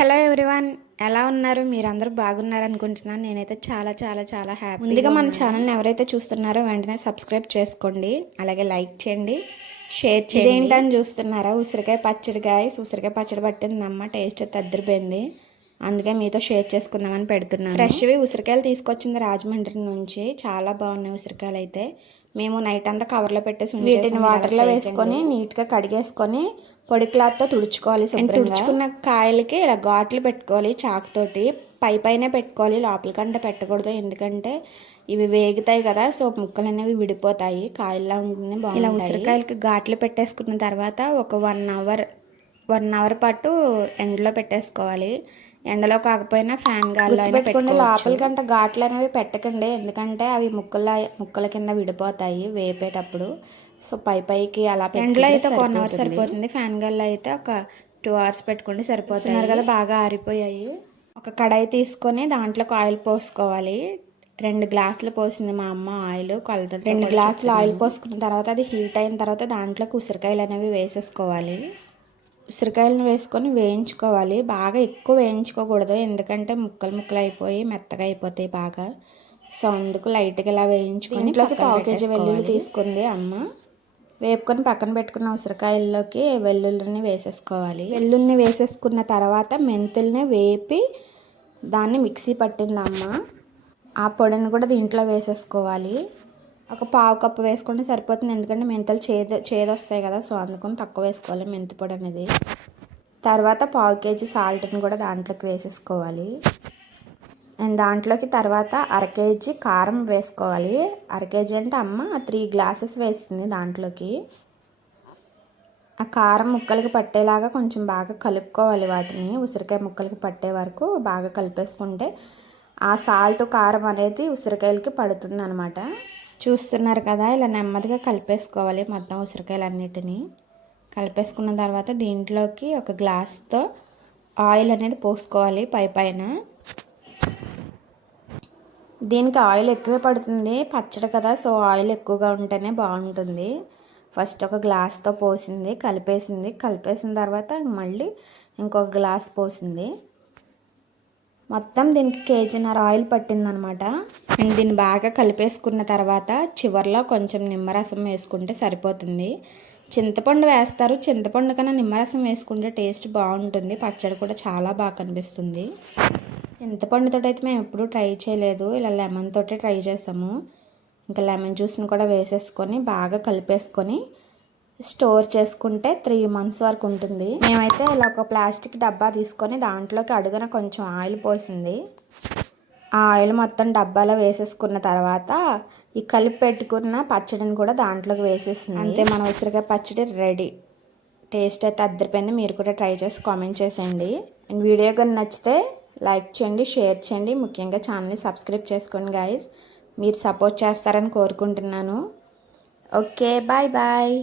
Hello everyone, ఎలా ఉన్నారు? మీరందరూ బాగున్నారు అనుకుంటున్నాను. నేనైతే చాలా చాలా చాలా హ్యాపీ. ముందుగా మన ఛానల్ని ఎవరైతే చూస్తున్నారో వెంటనే సబ్స్క్రైబ్ చేసుకోండి, అలాగే లైక్ చేయండి, షేర్ చేయండి. ఇదేంటని చూస్తున్నారా? ఉసిరికాయ పచ్చడి గాయస్. ఉసిరికాయ పచ్చడి పట్టిందమ్మ, టేస్ట్ అయితే అద్దరిపోయింది. అందుకే మీతో షేర్ చేసుకుందామని పెడుతున్నాను. ఫ్రెష్వి ఉసిరికాయలు తీసుకొచ్చింది రాజమండ్రి నుంచి. చాలా బాగున్నాయి ఉసిరికాయలు అయితే. మేము నైట్ అంతా కవర్లో పెట్టేసి వీటిని వాటర్లో వేసుకొని నీట్గా కడిగేసుకొని పొడి క్లాత్తో తుడుచుకోవాలి. తుడుచుకున్న కాయలకి ఇలా ఘాట్లు పెట్టుకోవాలి చాకుతోటి. పైనే పెట్టుకోవాలి, లోపలికంటే పెట్టకూడదు. ఎందుకంటే ఇవి వేగుతాయి కదా, సో ముక్కలు అనేవి విడిపోతాయి. కాయల్లా ఉంటుంది బాగుంది. ఇలా ఉసిరికాయలకి ఘాట్లు పెట్టేసుకున్న తర్వాత ఒక 1 అవర్ పాటు ఎండలో పెట్టేసుకోవాలి. ఎండలో కాకపోయినా ఫ్యాన్ గాలిలో పెట్టుకోండి. లోపలికంటే ఘాట్లు అనేవి పెట్టకండి, ఎందుకంటే అవి ముక్కల కింద విడిపోతాయి వేపేటప్పుడు. సో పైకి అలా ఎండలో అయితే ఒక 1 అవర్ సరిపోతుంది. ఫ్యాన్ గాలిలో అయితే ఒక 2 అవర్స్ పెట్టుకోండి సరిపోతుంది కదా. బాగా ఆరిపోయాయి. ఒక కడాయి తీసుకొని దాంట్లోకి ఆయిల్ పోసుకోవాలి. 2 గ్లాసులు పోసింది మా అమ్మ ఆయిల్ కొలత. 2 గ్లాసులు ఆయిల్ పోసుకున్న తర్వాత అది హీట్ అయిన తర్వాత దాంట్లోకి ఉసిరికాయలు అనేవి వేసేసుకోవాలి. ఉసిరికాయలను వేసుకొని వేయించుకోవాలి. బాగా ఎక్కువ వేయించుకోకూడదు, ఎందుకంటే ముక్కలు అయిపోయి మెత్తగా అయిపోతాయి బాగా. సో అందుకు లైట్గా ఇలా వేయించుకొని ఇంట్లోకి 1/4 కేజీ వెల్లుల్లి తీసుకుంది అమ్మ. వేపుకొని పక్కన పెట్టుకున్న ఉసిరికాయల్లోకి వెల్లుల్లిని వేసేసుకోవాలి. వెల్లుల్లిని వేసేసుకున్న తర్వాత మెంతుల్ని వేపి దాన్ని మిక్సీ పట్టింది అమ్మ. ఆ పొడిని కూడా దీంట్లో వేసేసుకోవాలి. ఒక 1/2 కప్పు వేసుకుంటే సరిపోతుంది, ఎందుకంటే మెంతులు చేదు వస్తాయి కదా. సో అందుకని తక్కువ వేసుకోవాలి మెంతి పొడి అనేది. తర్వాత 1/2 కేజీ సాల్ట్ని కూడా దాంట్లోకి వేసేసుకోవాలి. అండ్ దాంట్లోకి తర్వాత 1/2 కేజీ కారం వేసుకోవాలి. 1/2 కేజీ అంటే అమ్మ 3 గ్లాసెస్ వేసింది దాంట్లోకి. ఆ కారం ముక్కలకి పట్టేలాగా కొంచెం బాగా కలుపుకోవాలి వాటిని. ఉసిరికాయ ముక్కలకి పట్టే వరకు బాగా కలిపేసుకుంటే ఆ సాల్ట్ కారం అనేది ఉసిరికాయలకి పడుతుంది అనమాట. చూస్తున్నారు కదా, ఇలా నెమ్మదిగా కలిపేసుకోవాలి మొత్తం ఉసిరికాయలన్నిటినీ. కలిపేసుకున్న తర్వాత దీంట్లోకి ఒక గ్లాస్తో ఆయిల్ అనేది పోసుకోవాలి పైన. దీనికి ఆయిల్ ఎక్కువే పడుతుంది, పచ్చడి కదా, సో ఆయిల్ ఎక్కువగా ఉంటేనే బాగుంటుంది. ఫస్ట్ ఒక గ్లాస్తో పోసింది, కలిపేసిన తర్వాత మళ్ళీ ఇంకొక గ్లాస్ పోసింది. మొత్తం దీనికి 1.5 కేజీ ఆయిల్ పట్టిందనమాట. అండ్ దీన్ని బాగా కలిపేసుకున్న తర్వాత చివరిలో కొంచెం నిమ్మరసం వేసుకుంటే సరిపోతుంది. చింతపండు వేస్తారు, చింతపండు కన్నా నిమ్మరసం వేసుకుంటే టేస్ట్ బాగుంటుంది. పచ్చడి కూడా చాలా బాగా కనిపిస్తుంది. చింతపండుతో అయితే మేము ఎప్పుడూ ట్రై చేయలేదు, ఇలా లెమన్ తోటే ట్రై చేసాము. ఇంకా లెమన్ జ్యూస్ని కూడా వేసేసుకొని బాగా కలిపేసుకొని స్టోర్ చేసుకుంటే 3 మంత్స్ వరకు ఉంటుంది. మేమైతే ఇలా ఒక ప్లాస్టిక్ డబ్బా తీసుకొని దాంట్లోకి అడుగున కొంచెం ఆయిల్ పోసింది. ఆ ఆయిల్ మొత్తం డబ్బాలో వేసేసుకున్న తర్వాత ఈ కలిపి పెట్టుకున్న పచ్చడిని కూడా దాంట్లోకి వేసేసింది. అంతే, మన ఉసిరికాయ పచ్చడి రెడీ. టేస్ట్ అయితే అద్దరిపోయింది. మీరు కూడా ట్రై చేసి కామెంట్ చేసేయండి. అండ్ వీడియో కానీ నచ్చితే లైక్ చేయండి, షేర్ చేయండి, ముఖ్యంగా ఛానల్ని సబ్స్క్రైబ్ చేసుకోండి గాయస్. మీరు సపోర్ట్ చేస్తారని కోరుకుంటున్నాను. Okay, bye bye.